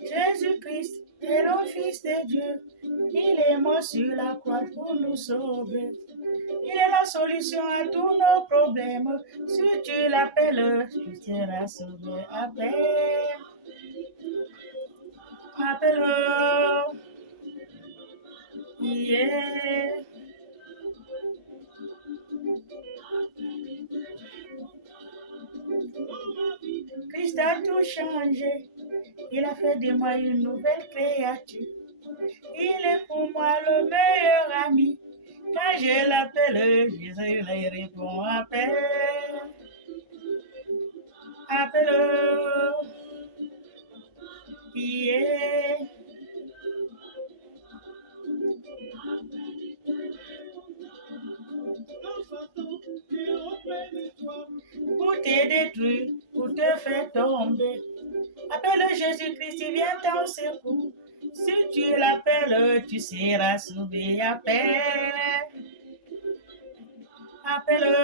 Jésus-Christ est le Fils de Dieu. Il est mort sur la croix pour nous sauver. Il est la solution à tous nos problèmes. Si tu l'appelles, tu seras sauvé. Appelle. Appelle-le. Yeah. Christ a tout changé. Il a fait de moi une nouvelle créature. Il est pour moi le meilleur ami. Quand je l'appelle, Jésus lui répond. Appelle. Appelle-le. Yeah. Pour te détruire, pour te faire tomber. Appelle Jésus-Christ, il vient ton secours. Si tu l'appelles, tu seras sauvé. Appelle. Appelle-le.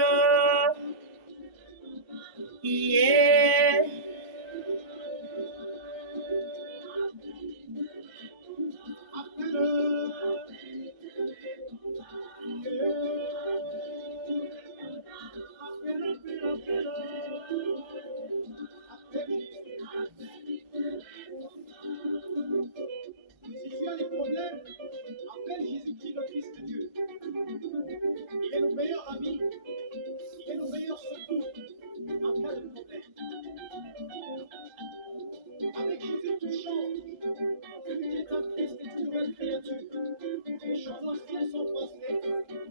Yeah. Si tu as des problèmes, appelle Jésus-Christ, le Fils de Dieu. Il est le meilleur ami. Il est le meilleur secours en cas de problème. Avec Jésus, tu changes. Celui qui est en Christ est une nouvelle créature. Les choses anciennes sont passées.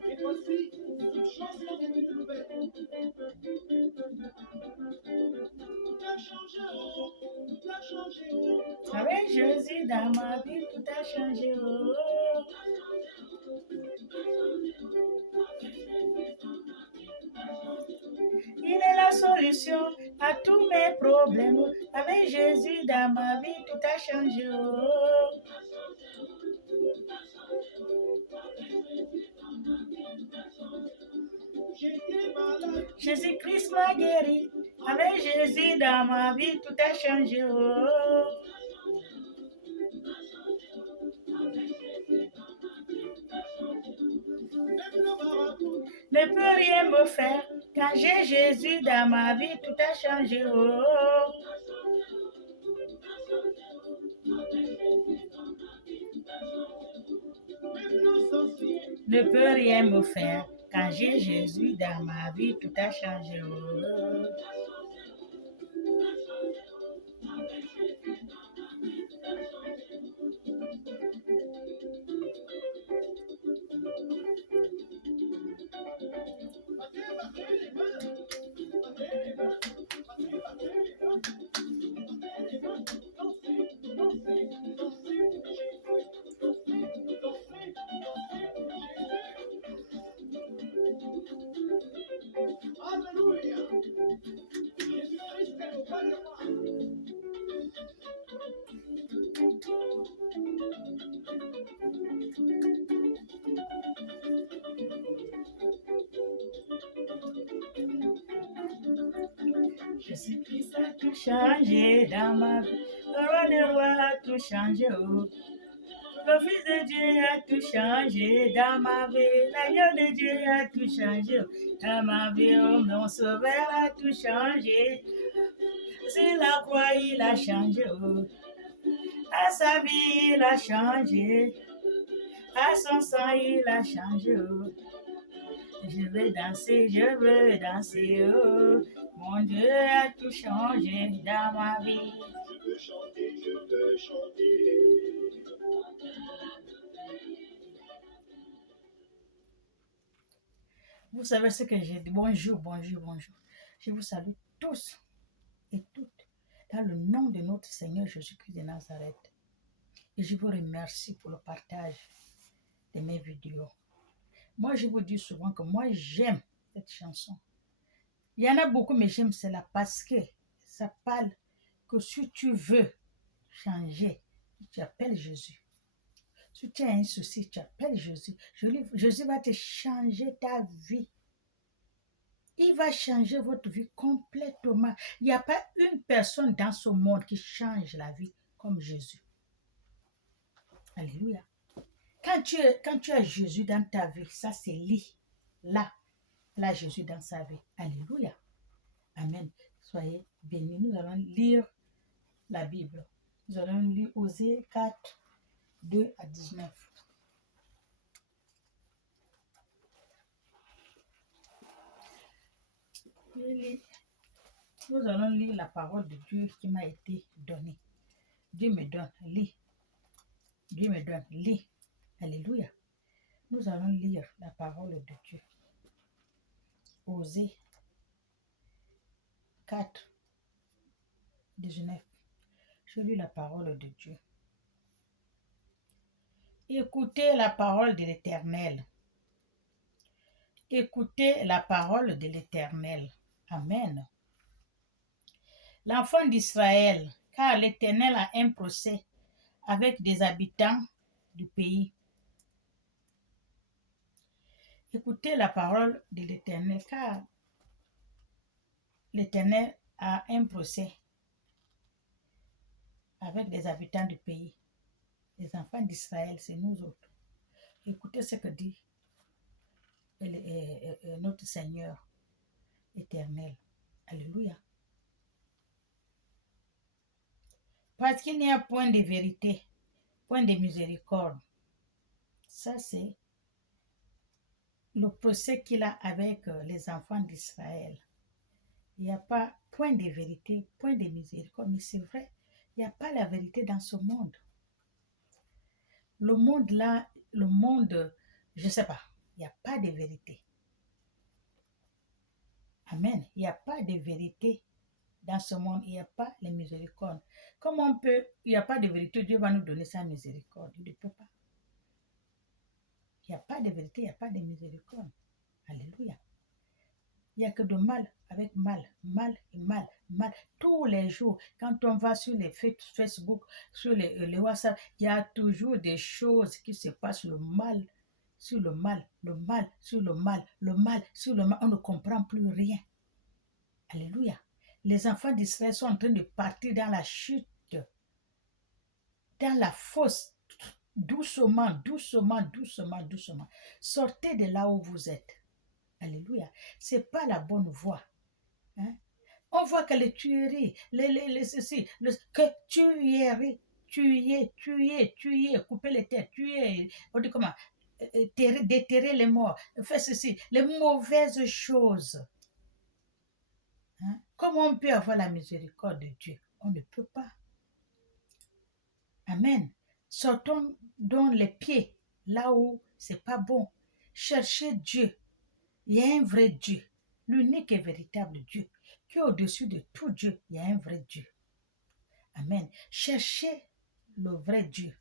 Et voici, toutes choses sont devenues nouvelles. Tout a changé, oh. Tout a changé, oh. Avec Jésus dans ma vie, tout a changé. Oh. Il est la solution à tous mes problèmes. Avec Jésus dans ma vie, tout a changé. Oh. J'étais malade. Jésus-Christ m'a guéri. Avec Jésus dans ma vie, tout a changé. Oh. Même le marabout. Ne peut rien me faire. Quand j'ai Jésus dans ma vie, tout a changé. Oh. Même le sorcier. Ne peut rien me faire. Quand j'ai Jésus dans ma vie, tout a changé. Oh. Alléluia. Jésus-Christ est le roi des rois. Jésus-Christ a tout changé dans ma vie. Le roi des rois a tout changé. Oh. Le Fils de Dieu a tout changé dans ma vie. L'agneau de Dieu a tout changé dans ma vie. Oh, mon sauveur a tout changé. C'est la croix, il a changé. Oh. À sa vie, il a changé. À son sang, il a changé. Oh. Je veux danser. Oh. Mon Dieu a tout changé dans ma vie. Je veux chanter. Vous savez ce que j'ai dit. Bonjour. Je vous salue tous et toutes dans le nom de notre Seigneur Jésus-Christ de Nazareth. Et je vous remercie pour le partage de mes vidéos. Moi, je vous dis souvent que moi, j'aime cette chanson. Il y en a beaucoup, mais j'aime cela parce que ça parle que si tu veux changer, tu appelles Jésus. Si tu as un souci, tu appelles Jésus. Jésus va te changer ta vie. Il va changer votre vie complètement. pas. Il n'y a pas une personne dans ce monde qui change la vie comme Jésus. Alléluia. Quand tu as Jésus dans ta vie, ça c'est lit. Là, Jésus dans sa vie. Alléluia. Amen. Soyez bénis. Nous allons lire la Bible. Nous allons lire Osée 4, 2 à 19. Nous allons lire la parole de Dieu qui m'a été donnée. Dieu me donne, lis. Dieu me donne, lis. Alléluia. Nous allons lire la parole de Dieu. Osée 4, 19. Je lis la parole de Dieu. Écoutez la parole de l'Éternel. Écoutez la parole de l'Éternel. Amen. L'enfant d'Israël, car l'Éternel a un procès avec des habitants du pays. Écoutez la parole de l'Éternel, car l'Éternel a un procès avec des habitants du pays. Les enfants d'Israël, c'est nous autres. Écoutez ce que dit notre Seigneur éternel. Alléluia. Parce qu'il n'y a point de vérité, point de miséricorde. Ça, c'est le procès qu'il a avec les enfants d'Israël. Il n'y a pas point de vérité, point de miséricorde. Mais c'est vrai, il n'y a pas la vérité dans ce monde. Le monde là, le monde, je ne sais pas, il n'y a pas de vérité. Amen. Il n'y a pas de vérité dans ce monde. Il n'y a pas de miséricorde. Comment on peut, il n'y a pas de vérité, Dieu va nous donner sa miséricorde. Il ne peut pas. Il n'y a pas de vérité, il n'y a pas de miséricorde. Alléluia. Il n'y a que de mal avec mal, mal et mal, mal. Tous les jours, quand on va sur les Facebook, sur les WhatsApp, il y a toujours des choses qui se passent, le mal, sur le mal, le mal, sur le mal, le mal, sur le mal. On ne comprend plus rien. Alléluia. Les enfants d'Israël sont en train de partir dans la chute, dans la fosse. Doucement, doucement, doucement, doucement. Sortez de là où vous êtes. Alléluia. Ce n'est pas la bonne voie. Hein? On voit que les tueries, que tuer, couper les têtes, tuer, on dit comment, déterrer les morts, faire ceci, les mauvaises choses. Hein? Comment on peut avoir la miséricorde de Dieu? On ne peut pas. Amen. Sortons dans les pieds, là où c'est pas bon. Cherchez Dieu. Il y a un vrai Dieu, l'unique et véritable Dieu, qui est au-dessus de tout Dieu. Il y a un vrai Dieu. Amen. Cherchez le vrai Dieu.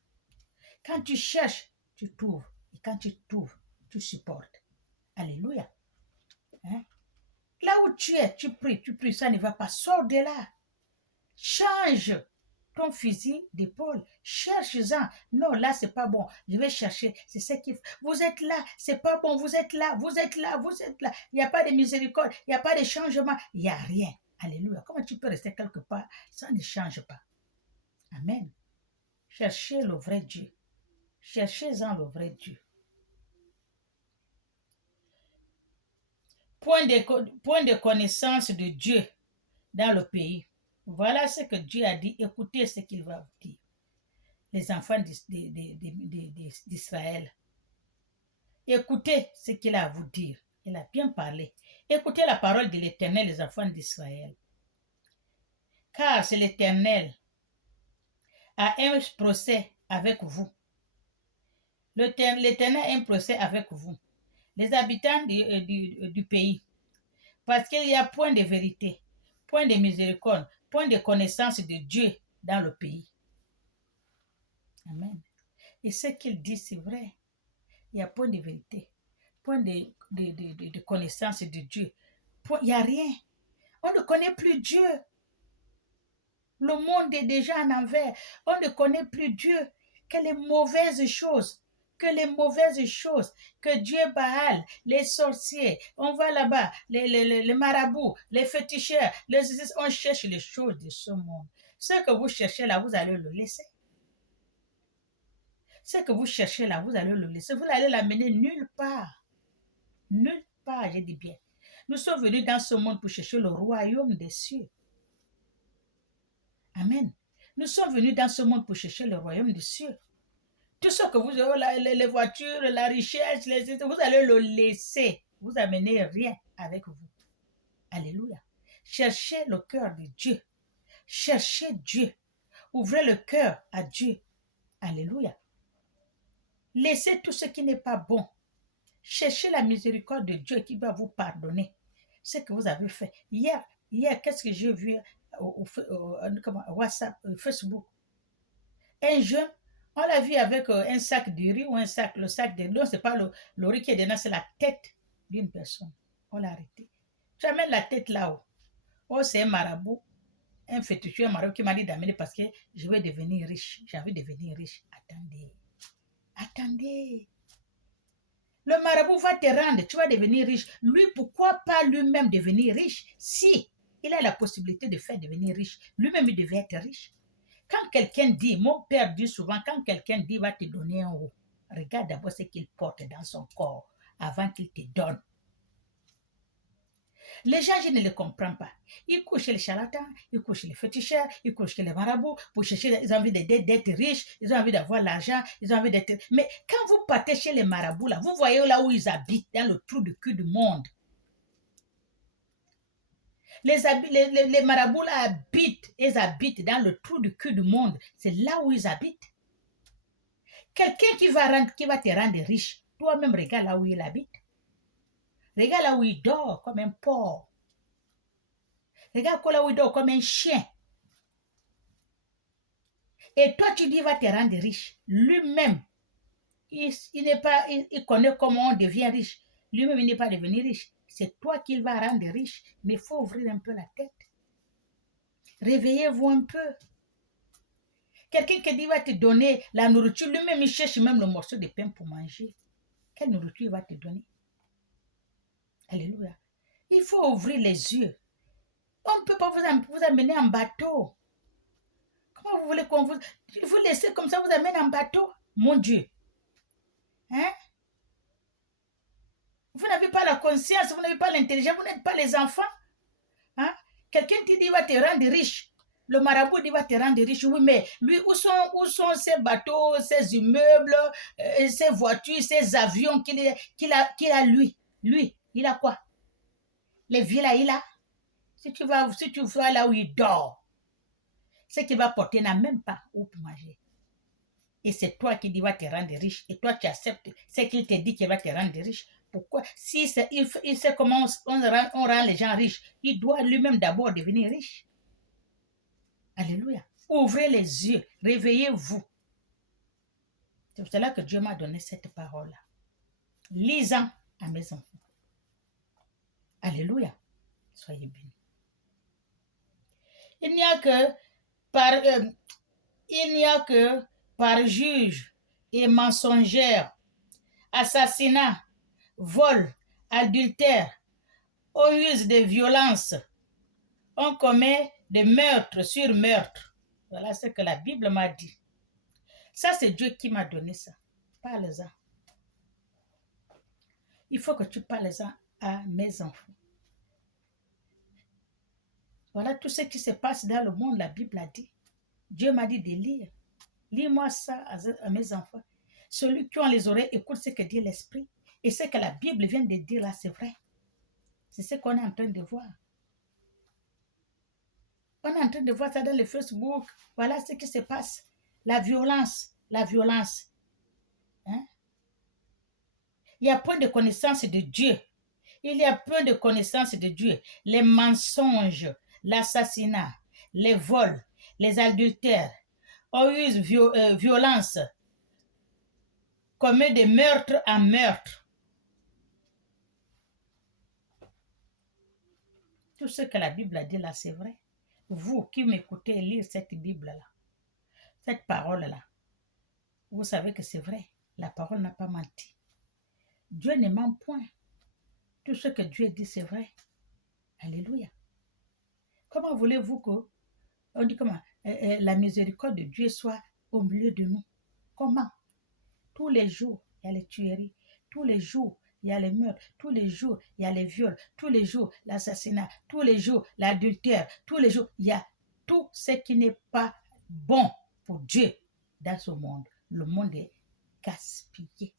Quand tu cherches, tu trouves. Et quand tu trouves, tu supportes. Alléluia. Hein? Là où tu es, tu pries, ça ne va pas. Sors de là. Change ton fusil d'épaule. Cherche-en. Non, là, c'est pas bon. Je vais chercher. C'est ce qu'il faut. Vous êtes là. C'est pas bon. Vous êtes là. Vous êtes là. Vous êtes là. Il n'y a pas de miséricorde. Il n'y a pas de changement. Il n'y a rien. Alléluia. Comment tu peux rester quelque part? Ça ne change pas. Amen. Cherchez le vrai Dieu. Cherchez-en le vrai Dieu. Point de connaissance de Dieu dans le pays. Voilà ce que Dieu a dit. Écoutez ce qu'il va vous dire. Les enfants d'Israël. Écoutez ce qu'il a à vous dire. Il a bien parlé. Écoutez la parole de l'Éternel, les enfants d'Israël. Car c'est l'Éternel a un procès avec vous. L'Éternel a un procès avec vous. Les habitants du pays. Parce qu'il n'y a point de vérité, point de miséricorde, point de connaissance de Dieu dans le pays. Amen. Et ce qu'il dit, c'est vrai. Il n'y a point de vérité, point de connaissance de Dieu. Il n'y a rien. On ne connaît plus Dieu. Le monde est déjà en envers. On ne connaît plus Dieu. Que les mauvaises choses, que les mauvaises choses, que Dieu Baal, les sorciers, on va là-bas, les marabouts, les féticheurs, on cherche les choses de ce monde. Ce que vous cherchez là, vous allez le laisser. Ce que vous cherchez là, vous allez le laisser. Vous allez l'amener nulle part. Nulle part, j'ai dit bien. Nous sommes venus dans ce monde pour chercher le royaume des cieux. Amen. Nous sommes venus dans ce monde pour chercher le royaume des cieux. Tout ce que vous avez, les voitures, la richesse, vous allez le laisser. Vous n'amenez rien avec vous. Alléluia. Cherchez le cœur de Dieu. Cherchez Dieu. Ouvrez le cœur à Dieu. Alléluia. Laissez tout ce qui n'est pas bon. Cherchez la miséricorde de Dieu qui va vous pardonner ce que vous avez fait. Hier qu'est-ce que j'ai vu au WhatsApp, Facebook? Un jeune, on l'a vu avec un sac de riz ou le sac de riz. Non, ce n'est pas le riz qui est dedans, c'est la tête d'une personne. On l'a arrêté. Tu amènes la tête là-haut. Oh, c'est un marabout, un féticheur marabout qui m'a dit d'amener parce que je vais devenir riche. J'ai envie de devenir riche. Attendez. Le marabout va te rendre, tu vas devenir riche. Lui, pourquoi pas lui-même devenir riche? Si il a la possibilité de faire devenir riche, lui-même il devait être riche. Quand quelqu'un dit, mon père dit souvent, quand quelqu'un dit va te donner un haut, regarde d'abord ce qu'il porte dans son corps avant qu'il te donne. Les gens, je ne les comprends pas. Ils courent chez les charlatans, ils courent chez les féticheurs, ils courent chez les marabouts pour chercher, ils ont envie d'être riches, ils ont envie d'avoir l'argent, ils ont envie d'être... Mais quand vous partez chez les marabouts, là, vous voyez là où ils habitent, dans le trou du cul du monde. Les marabouts là ils habitent dans le trou du cul du monde. C'est là où ils habitent. Quelqu'un qui va te rendre riche, toi-même regarde là où il habite. Regarde là où il dort comme un porc. Regarde là où il dort comme un chien. Et toi, tu dis, il va te rendre riche. Lui-même, il connaît comment on devient riche. Lui-même, il n'est pas devenu riche. C'est toi qu'il va rendre riche. Mais il faut ouvrir un peu la tête. Réveillez-vous un peu. Quelqu'un qui dit, va te donner la nourriture, lui-même, il cherche même le morceau de pain pour manger. Quelle nourriture il va te donner? Alléluia. Il faut ouvrir les yeux. On ne peut pas vous amener en bateau. Comment vous voulez qu'on vous... Vous laissez comme ça, vous amène en bateau? Mon Dieu. Hein? Vous n'avez pas la conscience, vous n'avez pas l'intelligence, vous n'êtes pas les enfants. Hein? Quelqu'un te dit, va te rendre riche. Le marabout dit, va te rendre riche. Oui, mais lui, où sont ces bateaux, ces immeubles, ces voitures, ces avions qu'il a lui? Lui, il a quoi? Les villas, il a. Si tu vas là où il dort, ce qu'il va porter n'a même pas où pour manger. Et c'est toi qui dis va te rendre riche. Et toi, tu acceptes ce qu'il te dit qu'il va te rendre riche. Pourquoi? Si il sait comment on rend les gens riches, il doit lui-même d'abord devenir riche. Alléluia. Ouvrez les yeux. Réveillez-vous. C'est pour cela que Dieu m'a donné cette parole-là. Lisant à mes enfants. Alléluia. Soyez bénis. Il n'y a que par juge et mensongère, assassinat, vol, adultère, on use de violence, on commet des meurtres sur meurtres. Voilà ce que la Bible m'a dit. Ça, c'est Dieu qui m'a donné ça. Parle-en. Il faut que tu parles-en à mes enfants. Voilà tout ce qui se passe dans le monde, la Bible a dit. Dieu m'a dit de lire. Lis-moi ça à mes enfants. Celui qui a les oreilles écoute ce que dit l'Esprit. Et ce que la Bible vient de dire là, c'est vrai. C'est ce qu'on est en train de voir. On est en train de voir ça dans le Facebook. Voilà ce qui se passe. La violence. Hein? Il y a point de connaissance de Dieu. Il y a peu de connaissance de Dieu. Les mensonges, l'assassinat, les vols, les adultères, on use violence, commet des meurtres en meurtre. Tout ce que la Bible a dit là, c'est vrai. Vous qui m'écoutez lire cette Bible-là, cette parole-là, vous savez que c'est vrai. La parole n'a pas menti. Dieu ne ment point. Tout ce que Dieu dit, c'est vrai. Alléluia. Comment voulez-vous que, on dit comment, la miséricorde de Dieu soit au milieu de nous? Comment? Tous les jours, il y a les tueries. Tous les jours, il y a les meurtres. Tous les jours, il y a les viols. Tous les jours, l'assassinat. Tous les jours, l'adultère. Tous les jours, il y a tout ce qui n'est pas bon pour Dieu dans ce monde. Le monde est gaspillé.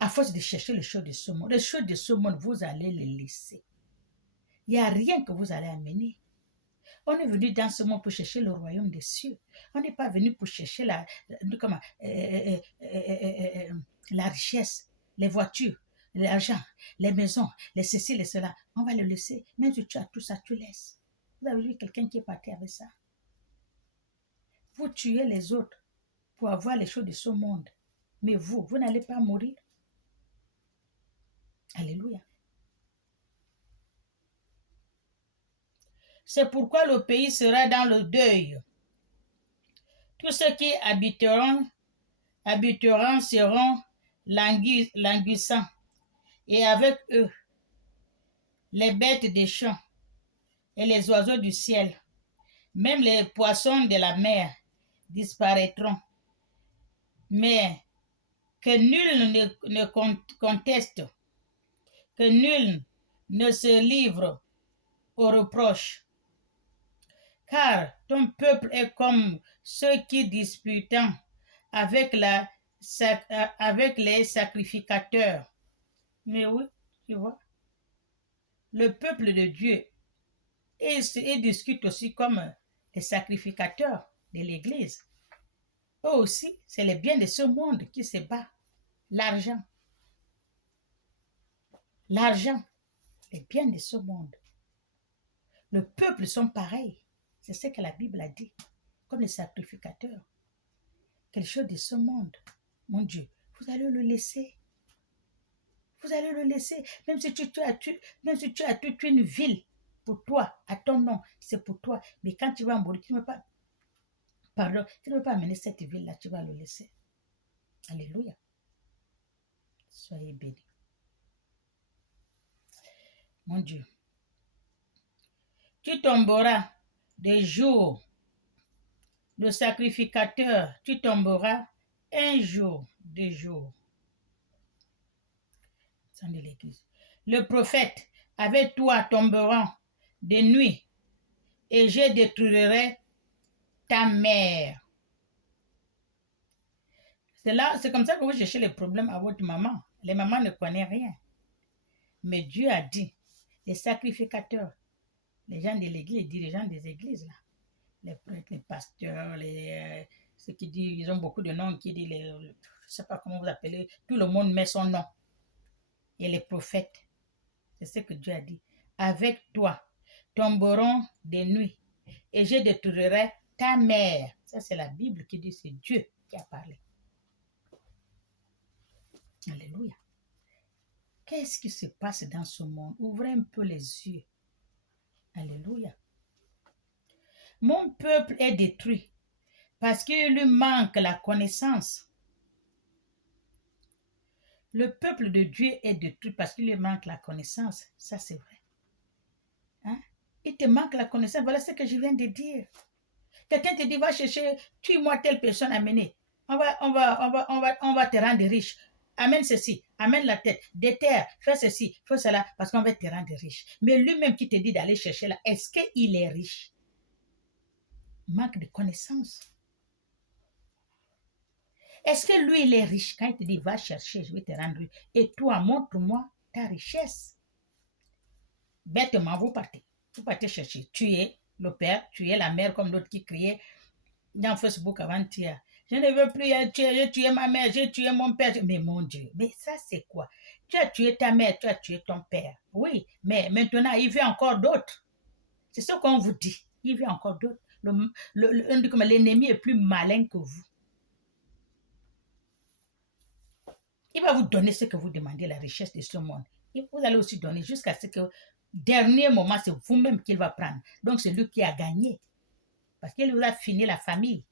À force de chercher les choses de ce monde, vous allez les laisser. Il n'y a rien que vous allez amener. On est venu dans ce monde pour chercher le royaume des cieux. On n'est pas venu pour chercher la richesse, les voitures, l'argent, les maisons, les ceci, les cela. On va le laisser. Même si tu as tout ça, tu laisses. Vous avez vu quelqu'un qui est parti avec ça. Vous tuez les autres pour avoir les choses de ce monde. Mais vous n'allez pas mourir. Alléluia. C'est pourquoi le pays sera dans le deuil. Tous ceux qui habiteront seront languissants, et avec eux, les bêtes des champs et les oiseaux du ciel, même les poissons de la mer disparaîtront. Mais que nul ne conteste, que nul ne se livre aux reproches. Car ton peuple est comme ceux qui disputent avec les sacrificateurs. Mais oui, tu vois, le peuple de Dieu et discute aussi comme les sacrificateurs de l'Église. Eux aussi, c'est les biens de ce monde qui se bat. L'argent. L'argent, les biens de ce monde. Le peuple sont pareils. C'est ce que la Bible a dit. Comme les sacrificateurs. Quelque chose de ce monde. Mon Dieu, vous allez le laisser. Vous allez le laisser. Même si tu as toute une ville pour toi, à ton nom, c'est pour toi. Mais quand tu vas mourir, tu ne veux pas amener cette ville-là, tu vas le laisser. Alléluia. Soyez bénis. Mon Dieu. Tu tomberas des jours. Le sacrificateur, tu tomberas un jour, 2 jours. Sang de l'Église. Le prophète, avec toi tomberont de nuit, et je détruirai ta mère. C'est comme ça que vous cherchez les problèmes à votre maman. Les mamans ne connaissent rien. Mais Dieu a dit, les sacrificateurs, les gens de l'église, les dirigeants des églises, là, les prêtres, les pasteurs, ceux qui disent, ils ont beaucoup de noms, qui disent, je ne sais pas comment vous appelez, tout le monde met son nom. Et les prophètes, c'est ce que Dieu a dit. Avec toi tomberont des nuits, et je détruirai ta mère. Ça, c'est la Bible qui dit, c'est Dieu qui a parlé. Alléluia. Qu'est-ce qui se passe dans ce monde? Ouvrez un peu les yeux. Alléluia. Mon peuple est détruit parce qu'il lui manque la connaissance. Le peuple de Dieu est détruit parce qu'il lui manque la connaissance. Ça, c'est vrai. Hein? Il te manque la connaissance. Voilà ce que je viens de dire. Quelqu'un te dit, va chercher, tue-moi telle personne à mener. On va te rendre riche. Amène ceci, amène la tête, des terres, fais ceci, fais cela, parce qu'on va te rendre riche. Mais lui-même qui te dit d'aller chercher là, est-ce qu'il est riche? Manque de connaissance. Est-ce que lui, il est riche? Quand il te dit, va chercher, je vais te rendre riche. Et toi, montre-moi ta richesse. Bêtement, vous partez chercher. Tu es le père, tu es la mère, comme l'autre qui criait dans Facebook avant-hier. Je ne veux plus j'ai tué ma mère, j'ai tué mon père. Mais mon Dieu, mais ça c'est quoi? Tu as tué ta mère, tu as tué ton père. Oui, mais maintenant, il veut encore d'autres. C'est ce qu'on vous dit. Il veut encore d'autres. L'ennemi est plus malin que vous. Il va vous donner ce que vous demandez, la richesse de ce monde. Et vous allez aussi donner jusqu'à ce que, dernier moment, c'est vous-même qu'il va prendre. Donc, c'est lui qui a gagné. Parce qu'il vous a fini la famille.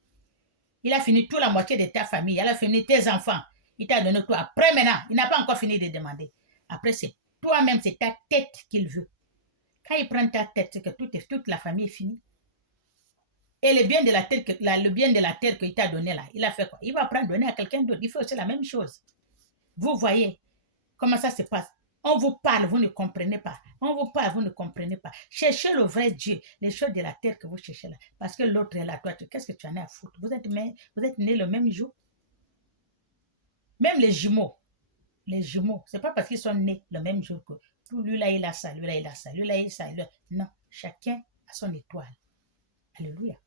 Il a fini toute la moitié de ta famille. Il a fini tes enfants. Il t'a donné tout. Après, maintenant, il n'a pas encore fini de demander. Après, c'est toi-même, c'est ta tête qu'il veut. Quand il prend ta tête, c'est que toute la famille est finie. Et le bien de la terre qu'il t'a donné là, il a fait quoi? Il va prendre donner à quelqu'un d'autre. Il fait aussi la même chose. Vous voyez comment ça se passe. On vous parle, vous ne comprenez pas. On vous parle, vous ne comprenez pas. Cherchez le vrai Dieu, les choses de la terre que vous cherchez là. Parce que l'autre est là, toi, qu'est-ce que tu en as à foutre? Vous êtes nés le même jour. Même les jumeaux, c'est pas parce qu'ils sont nés le même jour que lui là il a ça, lui là il a ça, lui là il a ça. Non, chacun a son étoile. Alléluia.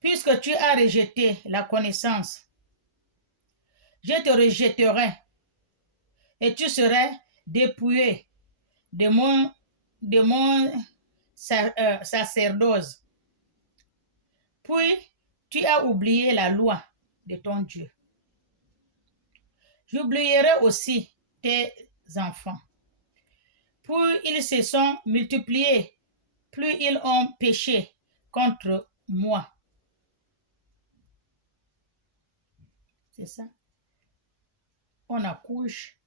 Puisque tu as rejeté la connaissance, je te rejetterai et tu serais dépouillé de mon sacerdoce. Puis tu as oublié la loi de ton Dieu. J'oublierai aussi tes enfants. Plus ils se sont multipliés, plus ils ont péché contre moi. C'est ça. On accouche,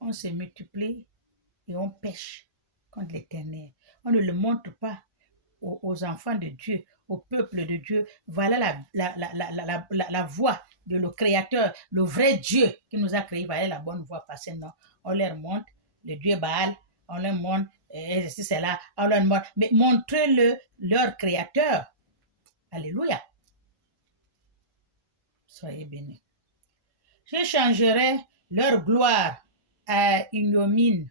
on se multiplie et on pêche contre l'Éternel. On ne le montre pas aux enfants de Dieu, au peuple de Dieu. Voilà la voie de le Créateur, le vrai Dieu qui nous a créés. Voilà la bonne voie passée. Non, on leur montre le Dieu Baal, on leur montre c'est là, on leur montre. Mais montrez-le leur Créateur. Alléluia. Soyez bénis. Je changerai leur gloire à ignominie.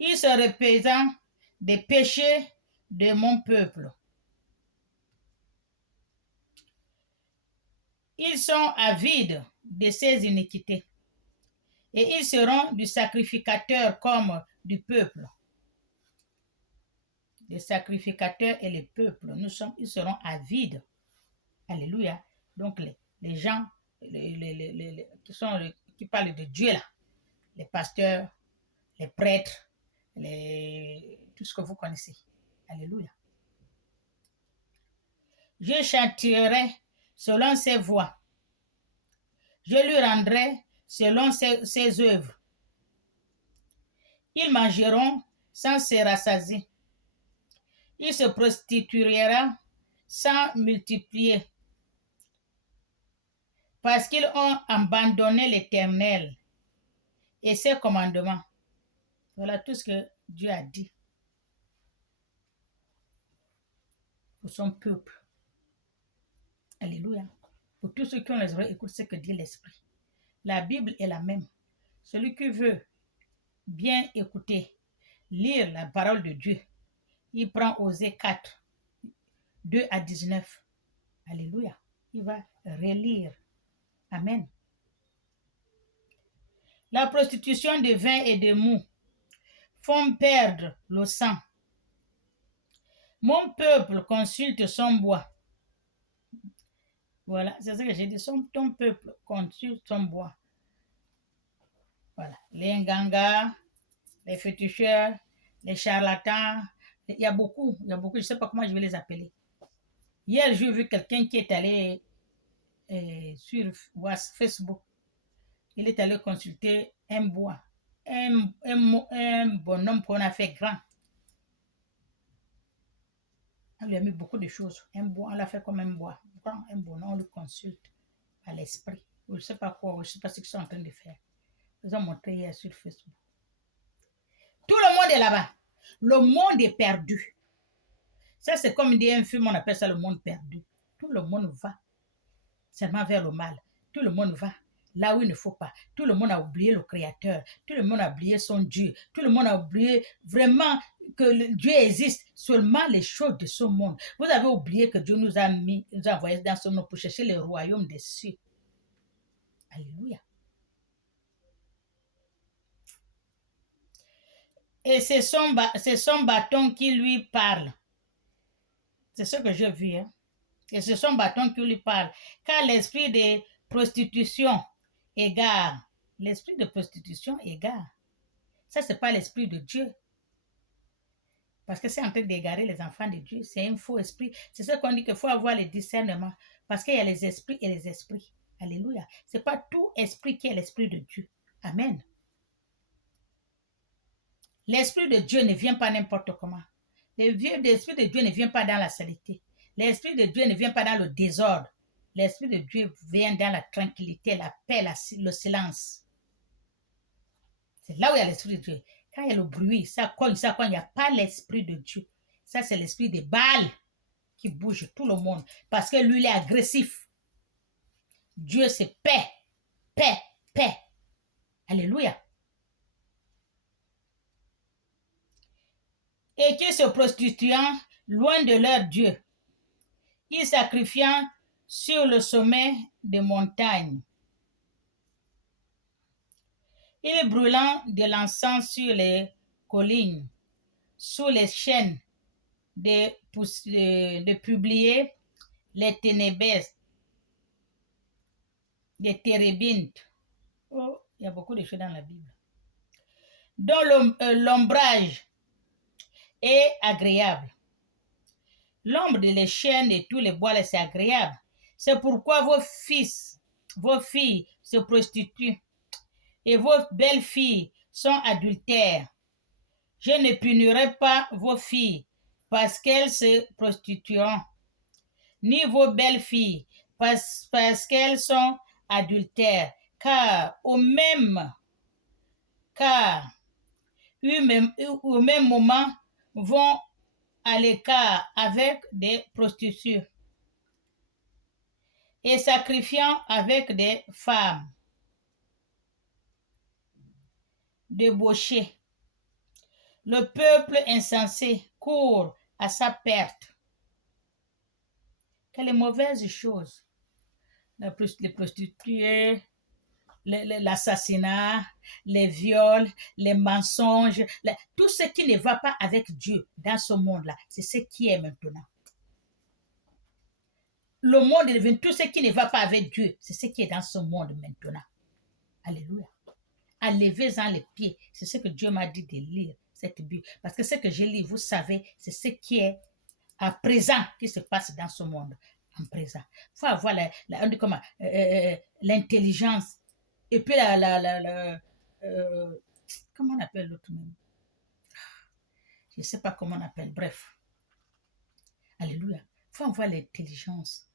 Ils se représentent des péchés de mon peuple. Ils sont avides de ses iniquités et ils seront du sacrificateur comme du peuple. Les sacrificateurs et les peuples, ils seront avides. Alléluia. Donc les gens qui parlent de Dieu là, les pasteurs, les prêtres, tout ce que vous connaissez. Alléluia. Je chanterai selon ses voies. Je lui rendrai selon ses œuvres. Ils mangeront sans se rassasier. Il se prostituera sans multiplier. Parce qu'ils ont abandonné l'Éternel et ses commandements. Voilà tout ce que Dieu a dit pour son peuple. Alléluia. Pour tous ceux qui ont les oreilles, écoute ce que dit l'Esprit. La Bible est la même. Celui qui veut bien écouter, lire la parole de Dieu, il prend Osée 4, 2 à 19. Alléluia. Il va relire. Amen. La prostitution de vin et de mou font perdre le sang. Mon peuple consulte son bois. Voilà, c'est ce que j'ai dit. Ton peuple consulte son bois. Voilà. Les Nganga, les féticheurs, les charlatans. Il y a beaucoup. Je ne sais pas comment je vais les appeler. Hier, j'ai vu quelqu'un qui est allé sur Facebook. Il est allé consulter un bois. Un bonhomme qu'on a fait grand. On lui a mis beaucoup de choses. Un bois, on l'a fait comme un bois. Grand, un bonhomme, on le consulte à l'esprit. Je ne sais pas quoi, je ne sais pas ce qu'ils sont en train de faire. Ils ont montré hier sur Facebook. Tout le monde est là-bas. Le monde est perdu. Ça, c'est comme dit un film, on appelle ça le monde perdu. Tout le monde va seulement vers le mal. Tout le monde va là où il ne faut pas. Tout le monde a oublié le Créateur. Tout le monde a oublié son Dieu. Tout le monde a oublié vraiment que Dieu existe. Seulement les choses de ce monde. Vous avez oublié que Dieu nous a envoyés dans ce monde pour chercher le royaume des cieux. Alléluia. Et c'est son bâton qui lui parle. C'est ce que j'ai vu. Hein? Et c'est son bâton qui lui parle. Car l'esprit de prostitution égare. L'esprit de prostitution égare. Ça, ce n'est pas l'esprit de Dieu. Parce que c'est en train d'égarer les enfants de Dieu. C'est un faux esprit. C'est ce qu'on dit qu'il faut avoir le discernement. Parce qu'il y a les esprits et les esprits. Alléluia. Ce n'est pas tout esprit qui est l'esprit de Dieu. Amen. L'esprit de Dieu ne vient pas n'importe comment. L'esprit de Dieu ne vient pas dans la saleté. L'esprit de Dieu ne vient pas dans le désordre. L'esprit de Dieu vient dans la tranquillité, la paix, le silence. C'est là où il y a l'esprit de Dieu. Quand il y a le bruit, ça cogne, il n'y a pas l'esprit de Dieu. Ça, c'est l'esprit de Baal qui bouge tout le monde. Parce que lui, il est agressif. Dieu, c'est paix, paix, paix. Alléluia. Et qui se prostituant loin de leur Dieu, ils sacrifiant sur le sommet des montagnes, ils brûlant de l'encens sur les collines, sous les chaînes de publier les ténébres, les térébintes. Oh, il y a beaucoup de choses dans la Bible. Dont l'ombrage est agréable. L'ombre de les chênes et tous les bois, c'est agréable. C'est pourquoi vos fils, vos filles se prostituent et vos belles filles sont adultères. Je ne punirai pas vos filles parce qu'elles se prostitueront, ni vos belles filles parce qu'elles sont adultères, car au même moment vont à l'écart avec des prostituées et sacrifiant avec des femmes débauchées. Le peuple insensé court à sa perte. Quelles mauvaises choses. Les prostituées, l'assassinat, les viols, les mensonges, tout ce qui ne va pas avec Dieu dans ce monde-là, c'est ce qui est maintenant. Le monde est devenu tout ce qui ne va pas avec Dieu, c'est ce qui est dans ce monde maintenant. Alléluia. Enlevez-en les pieds. C'est ce que Dieu m'a dit de lire, cette Bible. Parce que ce que je lis, vous savez, c'est ce qui est à présent qui se passe dans ce monde. En présent. Il faut avoir l'intelligence. Et puis comment on appelle l'autre même? Je ne sais pas comment on appelle. Bref. Alléluia. Il faut avoir l'intelligence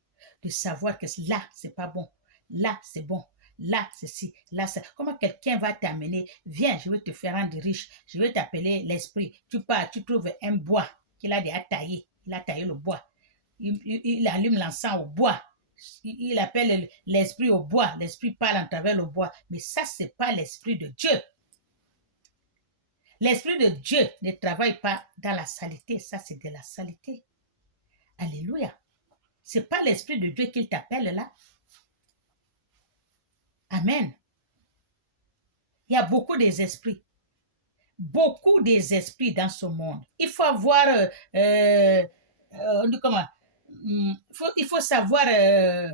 de savoir que là, c'est pas bon. Là, c'est bon. Là, c'est ci. Là, c'est... Comment quelqu'un va t'amener? Viens, je vais te faire rendre riche. Je vais t'appeler l'esprit. Tu pars, tu trouves un bois qu'il a déjà taillé. Il a taillé le bois. Il allume l'encens au bois. Il appelle l'esprit au bois. L'esprit parle en travers le bois. Mais ça, ce n'est pas l'esprit de Dieu. L'esprit de Dieu ne travaille pas dans la saleté. Ça, c'est de la saleté. Alléluia. Ce n'est pas l'esprit de Dieu qu'il t'appelle là. Amen. Il y a beaucoup des esprits. Beaucoup des esprits dans ce monde. Il faut avoir... comment? Il faut savoir... je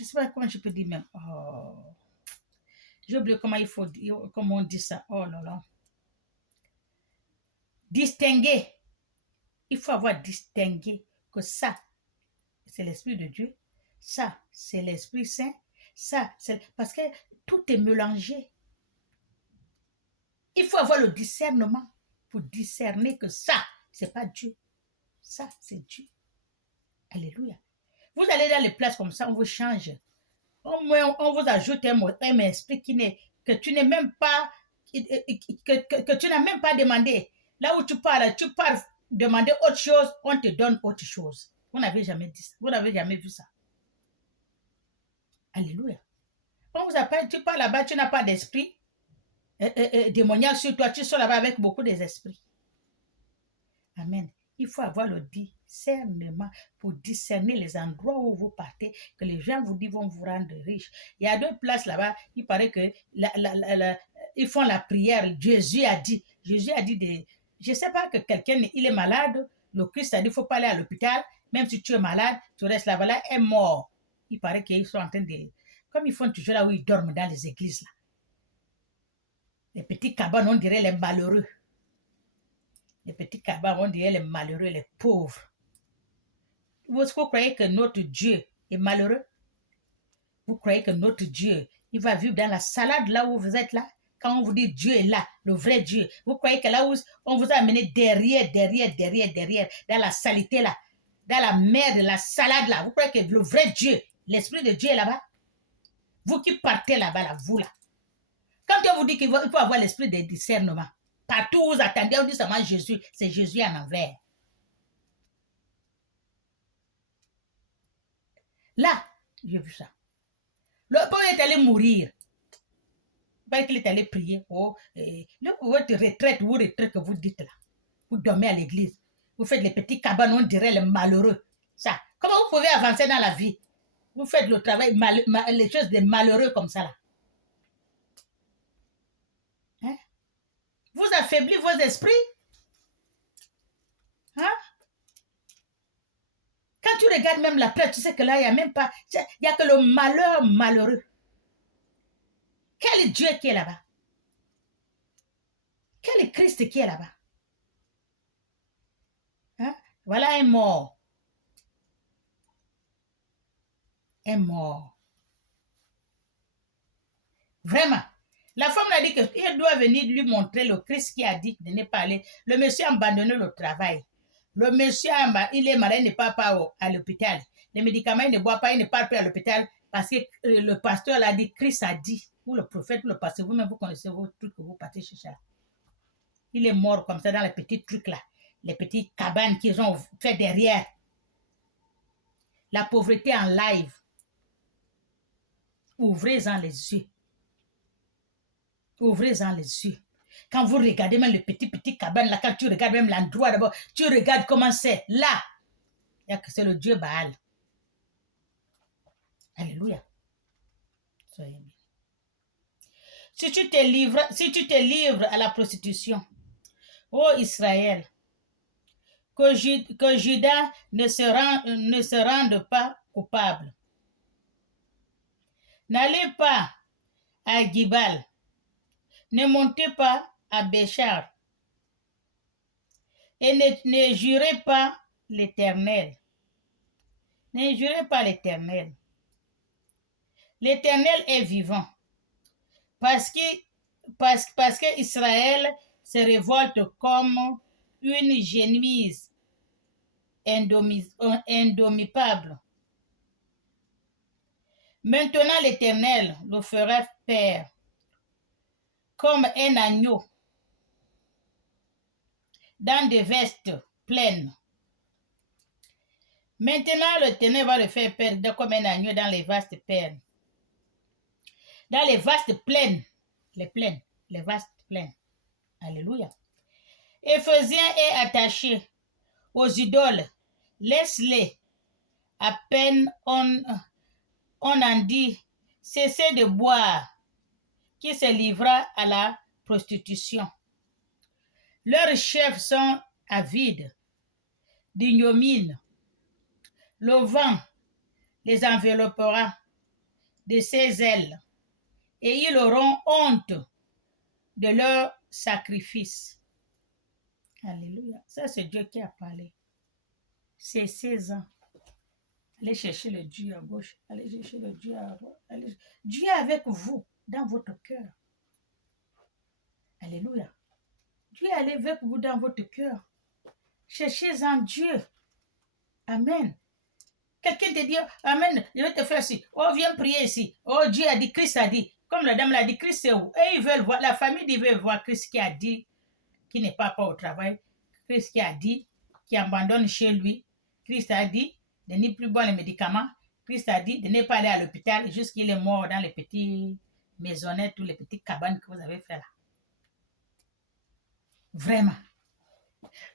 ne sais pas comment je peux dire même. Oh. J'ai oublié comment on dit ça. Oh là là. Distinguer. Il faut avoir distingué que ça, c'est l'Esprit de Dieu. Ça, c'est l'Esprit Saint. Ça, c'est... Parce que tout est mélangé. Il faut avoir le discernement pour discerner que ça, c'est pas Dieu. Ça, c'est Dieu. Alléluia. Vous allez dans les places comme ça, on vous change. On vous ajoute un esprit que tu n'es même pas, que tu n'as même pas demandé. Là où tu pars demander autre chose, on te donne autre chose. Vous n'avez jamais dit ça. Vous n'avez jamais vu ça. Alléluia. On vous appelle, tu pars là-bas, tu n'as pas d'esprit démoniaque sur toi, tu sors là-bas avec beaucoup d'esprits. Amen. Il faut avoir le discernement pour discerner les endroits où vous partez, que les gens vous disent vont vous rendre riches. Il y a 2 places là-bas, il paraît que ils font la prière. Jésus a dit je ne sais pas que quelqu'un, il est malade, le Christ a dit, il ne faut pas aller à l'hôpital, même si tu es malade, tu restes là-bas, là, est mort. Il paraît qu'ils sont en train de, comme ils font toujours là où ils dorment dans les églises là. Les petits cabanes, on dirait les malheureux. Les petits cabans, on dirait les malheureux, les pauvres. Vous croyez que notre Dieu est malheureux? Vous croyez que notre Dieu, il va vivre dans la salade là où vous êtes là? Quand on vous dit Dieu est là, le vrai Dieu, vous croyez que là où on vous a amené derrière, dans la saleté là, dans la merde, la salade là, vous croyez que le vrai Dieu, l'Esprit de Dieu est là-bas? Vous qui partez là-bas, là, vous là. Quand on vous dit qu'il faut avoir l'esprit de discernement, partout où vous attendez, on dit seulement Jésus, c'est Jésus en envers. Là, j'ai vu ça. Le pauvre est allé mourir. Parce qu'il est allé prier. Oh, votre retraite, vos retraites que vous dites là. Vous dormez à l'église. Vous faites les petits cabanes, on dirait les malheureux. Ça. Comment vous pouvez avancer dans la vie? Vous faites le travail, les choses des malheureux comme ça là. Hein? Vous affaiblissez vos esprits. Hein? Quand tu regardes même la presse, tu sais que là, il n'y a même pas, il n'y a que le malheur malheureux. Quel Dieu qui est là-bas? Quel est Christ qui est là-bas? Hein? Voilà un mort. Un mort. Vraiment. La femme a dit qu'il doit venir lui montrer le Christ qui a dit de ne pas aller. Le monsieur a abandonné le travail. Le monsieur, il est malade, il ne part pas à l'hôpital. Les médicaments, il ne boit pas, il ne part pas à l'hôpital parce que le pasteur l'a dit, Christ a dit, ou le prophète, ou le pasteur, vous-même, vous connaissez vos trucs que vous partez chez ça. Il est mort comme ça dans les petits trucs là, les petites cabanes qu'ils ont fait derrière. La pauvreté en live. Ouvrez-en les yeux. Ouvrez-en les yeux. Quand vous regardez même le petit cabane là, quand tu regardes même l'endroit d'abord, tu regardes comment c'est. Là, il y a que c'est le Dieu Baal. Alléluia. Soyez bien. Si tu te livres à la prostitution, ô Israël, que Judas ne se rende pas coupable. N'allez pas à Gibal, ne montez pas à Béchar, et ne jurez pas l'Éternel. Ne jurez pas l'Éternel. L'Éternel est vivant. Parce que Israël se révolte comme une génisse indomptable. Maintenant l'Éternel le fera paire comme un agneau dans des vestes pleines. Maintenant l'Éternel va le faire perdre comme un agneau dans les vastes pleines. Dans les vastes pleines. Les vastes pleines. Alléluia. Éphésiens est attaché aux idoles. Laisse-les. À peine on en dit, cessez de boire, qui se livra à la prostitution. Leurs chefs sont avides d'ignominie. Le vent les enveloppera de ses ailes, et ils auront honte de leur sacrifice. Alléluia. Ça, c'est Dieu qui a parlé. C'est 16 ans. Allez chercher le Dieu à gauche. Allez chercher le Dieu à droite. Dieu est avec vous, dans votre cœur. Alléluia. Dieu est avec vous dans votre cœur. Cherchez en Dieu. Amen. Quelqu'un te dit, Amen, je vais te faire ci. Oh, viens prier ici. Oh, Dieu a dit, Christ a dit. Comme la dame l'a dit, Christ c'est où? Et ils veulent voir, la famille dit, veut voir Christ qui a dit, qui n'est pas au travail. Christ qui a dit, qui abandonne chez lui. Christ a dit de ne plus boire les médicaments. Christ a dit de ne pas aller à l'hôpital jusqu'il est mort dans les petites maisonnettes ou les petites cabanes que vous avez fait là. Vraiment.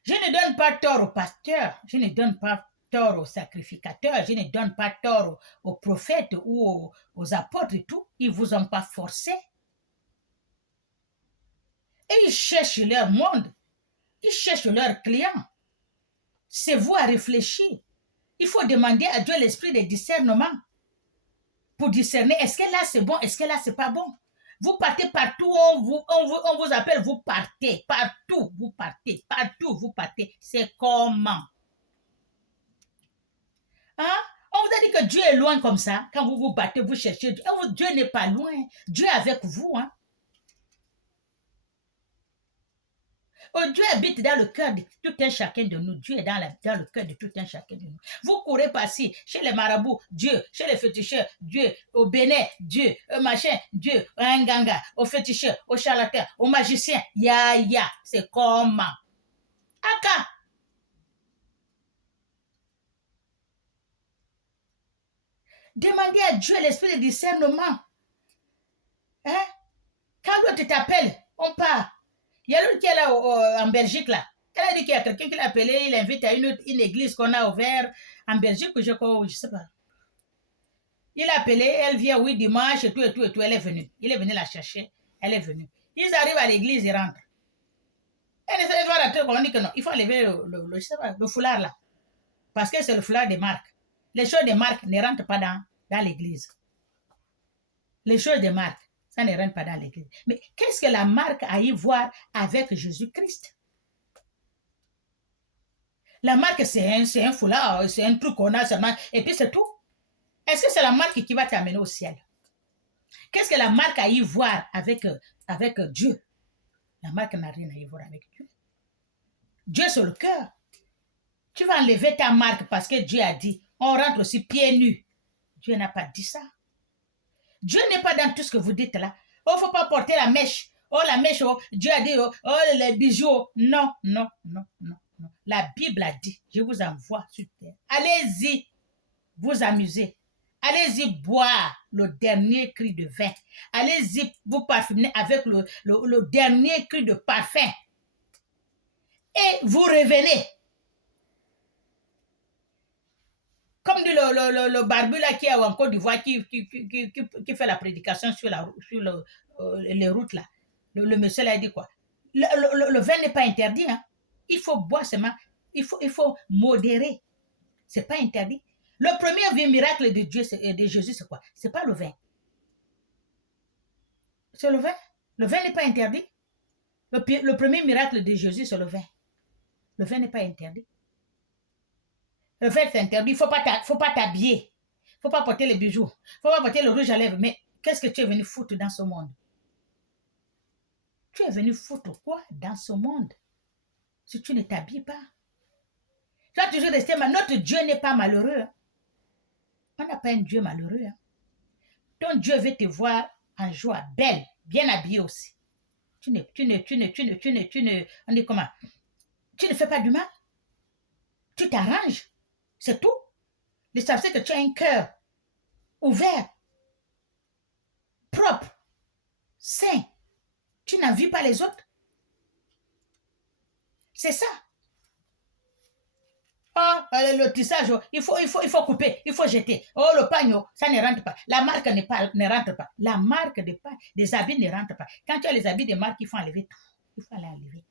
Je ne donne pas tort au pasteur. Je ne donne pas tort aux sacrificateurs. Je ne donne pas tort aux prophètes ou aux apôtres et tout. Ils ne vous ont pas forcé. Et ils cherchent leur monde. Ils cherchent leurs clients. C'est vous à réfléchir. Il faut demander à Dieu l'esprit de discernement pour discerner est-ce que là c'est bon, est-ce que là c'est pas bon. Vous partez partout, on vous appelle, vous partez. Partout, vous partez. Partout, vous partez. C'est comment? Hein? On vous a dit que Dieu est loin comme ça. Quand vous vous battez, vous cherchez Dieu. Dieu n'est pas loin. Dieu est avec vous. Hein? Oh, Dieu habite dans le cœur de tout un chacun de nous. Dieu est dans le cœur de tout un chacun de nous. Vous courez par-ci, chez les marabouts, Dieu, chez les féticheurs, Dieu, au Bénin, Dieu, au machin, Dieu, au Nganga, au féticheur, au charlatan, au magicien. Ya, c'est comment? Aka. Demandez à Dieu l'esprit de discernement. Hein? Quand l'autre t'appelle, on part. Il y a l'autre qui est là en Belgique, là. Elle a dit qu'il y a quelqu'un qui l'a appelé, il invite à une église qu'on a ouverte en Belgique, je sais pas. Il a appelé, elle vient, oui, dimanche, et tout, elle est venue. Il est venu la chercher, elle est venue. Ils arrivent à l'église, ils rentrent. Elle va rentrer, on dit que non, il faut enlever je sais pas, le foulard, là. Parce que c'est le foulard des marques. Les choses des marques ne rentrent pas dans l'église. Les choses des marques. Ça ne rentre pas dans l'église. Mais qu'est-ce que la marque a à y voir avec Jésus-Christ? La marque, c'est un foulard, c'est un truc qu'on a seulement, et puis c'est tout. Est-ce que c'est la marque qui va t'amener au ciel? Qu'est-ce que la marque a à y voir avec Dieu? La marque n'a rien à y voir avec Dieu. Dieu, c'est le cœur. Tu vas enlever ta marque parce que Dieu a dit, on rentre aussi pieds nus. Dieu n'a pas dit ça. Dieu n'est pas dans tout ce que vous dites là. Oh, il ne faut pas porter la mèche. Oh, la mèche, oh, Dieu a dit, oh, les bijoux. Non. La Bible a dit, je vous envoie sur terre. Allez-y, vous amuser. Allez-y boire le dernier cri de vin. Allez-y vous parfumer avec le dernier cri de parfum. Et vous revenez. Comme dit le barbu là qui est en Côte d'Ivoire qui fait la prédication sur les routes là. Le monsieur là dit quoi? Le vin n'est pas interdit. Hein? Il faut boire seulement. Il faut modérer. C'est pas interdit. Le premier miracle de Dieu, de Jésus, c'est quoi? C'est pas le vin. C'est le vin. Le vin n'est pas interdit. Le premier miracle de Jésus, c'est le vin. Le vin n'est pas interdit. Le vin, c'est interdit. Il ne faut pas t'habiller. Il ne faut pas porter les bijoux. Il ne faut pas porter le rouge à lèvres. Mais qu'est-ce que tu es venu foutre dans ce monde? Tu es venu foutre quoi dans ce monde? Si tu ne t'habilles pas. Tu vas toujours rester. Mais notre Dieu n'est pas malheureux. Hein? On n'a pas un Dieu malheureux. Hein? Ton Dieu veut te voir en joie, belle, bien habillée aussi. On dit comment? Tu ne fais pas du mal. Tu t'arranges. C'est tout. Le savent que tu as un cœur ouvert, propre, sain. Tu n'envies pas les autres. C'est ça. Oh, le tissage, il faut couper, il faut jeter. Oh, le pagne, ça ne rentre pas. La marque ne rentre pas. La marque des habits ne rentre pas. Quand tu as les habits de marque, il faut enlever tout. Il faut aller enlever.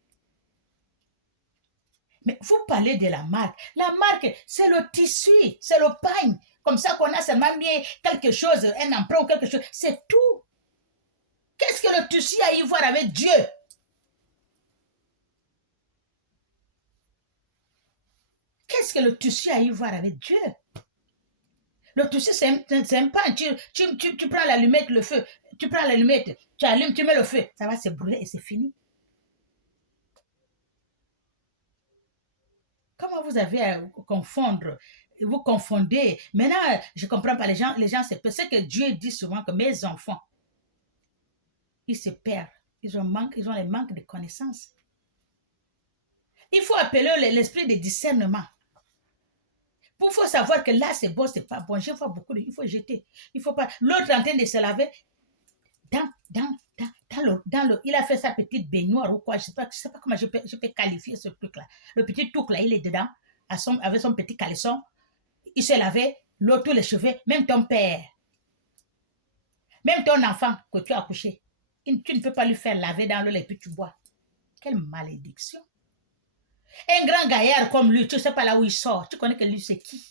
Mais vous parlez de la marque. La marque, c'est le tissu, c'est le pagne. Comme ça qu'on a seulement mis quelque chose, un emprunt ou quelque chose. C'est tout. Qu'est-ce que le tissu a à y voir avec Dieu? Qu'est-ce que le tissu a à y voir avec Dieu? Le tissu, c'est un pain. Tu prends l'allumette, le feu. Tu prends l'allumette, tu allumes, tu mets le feu. Ça va se brûler et c'est fini. Comment vous avez à confondre? Vous confondez. Maintenant, je ne comprends pas. Les gens se perdent. C'est que Dieu dit souvent que mes enfants, ils se perdent. Ils ont les manques de connaissances. Il faut appeler l'esprit de discernement. Il faut savoir que là, c'est bon, c'est pas bon. Je vois beaucoup il faut jeter. Il faut pas. L'autre en train de se laver dans le. Il a fait sa petite baignoire ou quoi. Je sais pas comment je peux qualifier ce truc-là. Le petit truc là, il est dedans, avec son petit caleçon. Il se lavait, l'autre, tous les cheveux, même ton père. Même ton enfant que tu as accouché. Tu ne peux pas lui faire laver dans l'eau et puis tu bois. Quelle malédiction. Un grand gaillard comme lui, tu ne sais pas là où il sort. Tu connais que lui, c'est qui?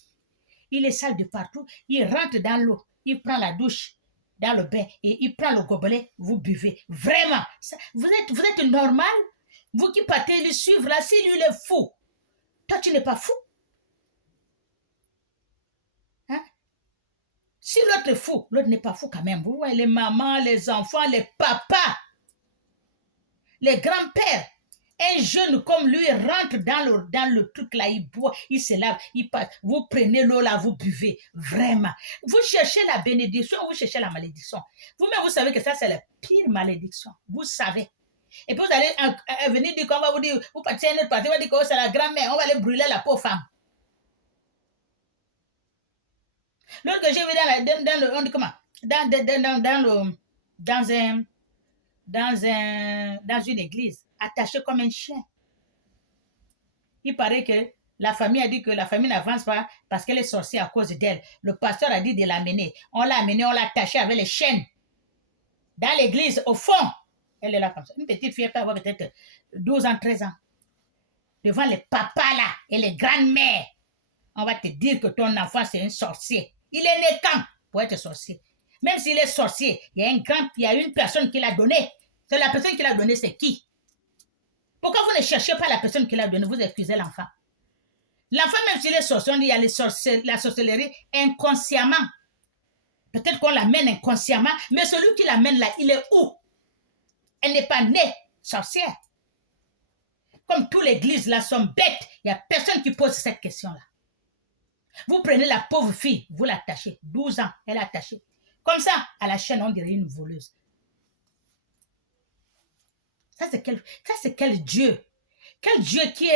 Il est sale de partout. Il rentre dans l'eau. Il prend la douche dans le bain et il prend le gobelet, vous buvez. Vraiment, vous êtes normal? Vous qui partez le suivre là, si lui il est fou, toi tu n'es pas fou. Hein? Si l'autre est fou, l'autre n'est pas fou quand même. Vous voyez les mamans, les enfants, les papas, les grands-pères. Un jeune comme lui rentre dans le truc là, il boit, il se lave, il passe. Vous prenez l'eau là, vous buvez. Vraiment. Vous cherchez la bénédiction, vous cherchez la malédiction. Vous-même, vous savez que ça, c'est la pire malédiction. Vous savez. Et puis vous allez venir dire qu'on va vous dire, vous partez à notre partie, on va dire que c'est la grand-mère, on va aller brûler la pauvre femme. L'autre que j'ai vu dans le, on dit comment? Dans une église, attaché comme un chien. Il paraît que la famille a dit que la famille n'avance pas parce qu'elle est sortie à cause d'elle. Le pasteur a dit de l'amener. On l'a amenée, on l'a attachée avec les chaînes. Dans l'église, au fond, elle est là comme ça. Une petite fille, elle peut avoir peut-être 12 ans, 13 ans. Devant les papas là et les grandes-mères, on va te dire que ton enfant c'est un sorcier. Il est né quand pour être sorcier? Même s'il est sorcier, il y a une personne qui l'a donné. C'est la personne qui l'a donné, c'est qui? Pourquoi vous ne cherchez pas la personne qui l'a donné? Vous excusez l'enfant. L'enfant, même s'il est sorcier, on dit il y a la sorcellerie inconsciemment. Peut-être qu'on l'amène inconsciemment, mais celui qui l'amène là, il est où? Elle n'est pas née sorcière. Comme toute l'église là sont bêtes, il n'y a personne qui pose cette question-là. Vous prenez la pauvre fille, vous l'attachez, 12 ans, elle est attachée. Comme ça, à la chaîne, on dirait une voleuse. Ça, c'est quel Dieu? Quel Dieu qui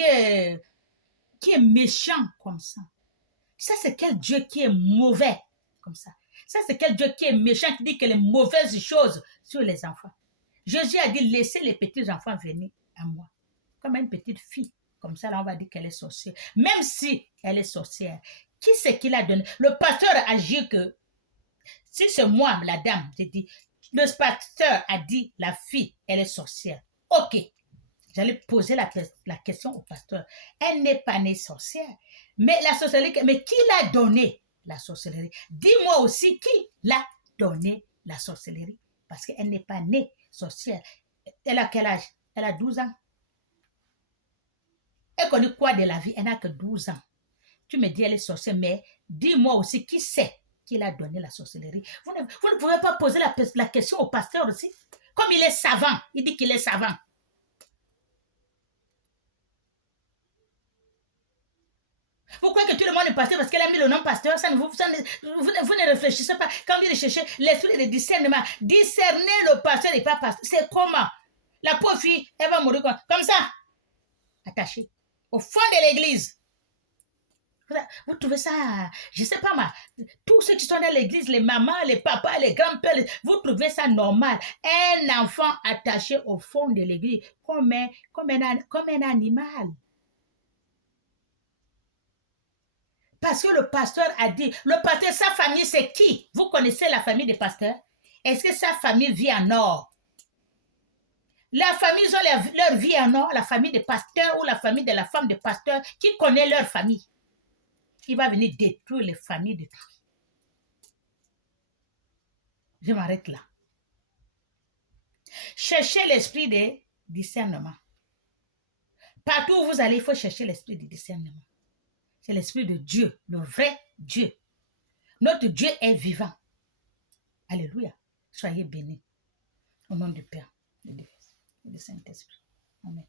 est méchant comme ça? Ça, c'est quel Dieu qui est mauvais comme ça? Ça, c'est quel Dieu qui est méchant, qui dit que les mauvaises choses sur les enfants? Jésus a dit, laissez les petits enfants venir à moi. Comme une petite fille. Comme ça, là, on va dire qu'elle est sorcière. Même si elle est sorcière, qui c'est qui l'a donné? Le pasteur a dit que, si c'est moi, la dame, j'ai dit, le pasteur a dit, la fille, elle est sorcière. Ok. J'allais poser la question au pasteur. Elle n'est pas née sorcière. Mais la sorcellerie, mais qui l'a donné la sorcellerie? Dis-moi aussi qui l'a donné la sorcellerie. Parce qu'elle n'est pas née sorcière. Elle a quel âge? Elle a 12 ans. Elle connaît quoi de la vie? Elle n'a que 12 ans. Tu me dis elle est sorcière, mais dis-moi aussi qui c'est qui l'a donné la sorcellerie. Vous ne pouvez pas poser la question au pasteur aussi. Comme il est savant, il dit qu'il est savant. Vous croyez que tout le monde est pasteur parce qu'elle a mis le nom pasteur? Ça, vous ne réfléchissez pas. Quand vous cherchez l'esprit de discernement, discerner le pasteur et pas pasteur, c'est comment? La pauvre fille, elle va mourir comme ça, attachée au fond de l'église. Vous trouvez ça, je ne sais pas moi, tous ceux qui sont dans l'église, les mamans, les papas, les grands-pères, vous trouvez ça normal? Un enfant attaché au fond de l'église comme un animal. Parce que le pasteur a dit, le pasteur, sa famille, c'est qui? Vous connaissez la famille des pasteurs? Est-ce que sa famille vit en or? La famille, ils ont leur vie en or, la famille des pasteurs ou la famille de la femme des pasteurs, qui connaît leur famille? Il va venir détruire les familles détruites. Je m'arrête là. Cherchez l'esprit de discernement. Partout où vous allez, il faut chercher l'esprit de discernement. C'est l'esprit de Dieu, le vrai Dieu. Notre Dieu est vivant. Alléluia. Soyez bénis. Au nom du Père, du Fils et du Saint-Esprit. Amen.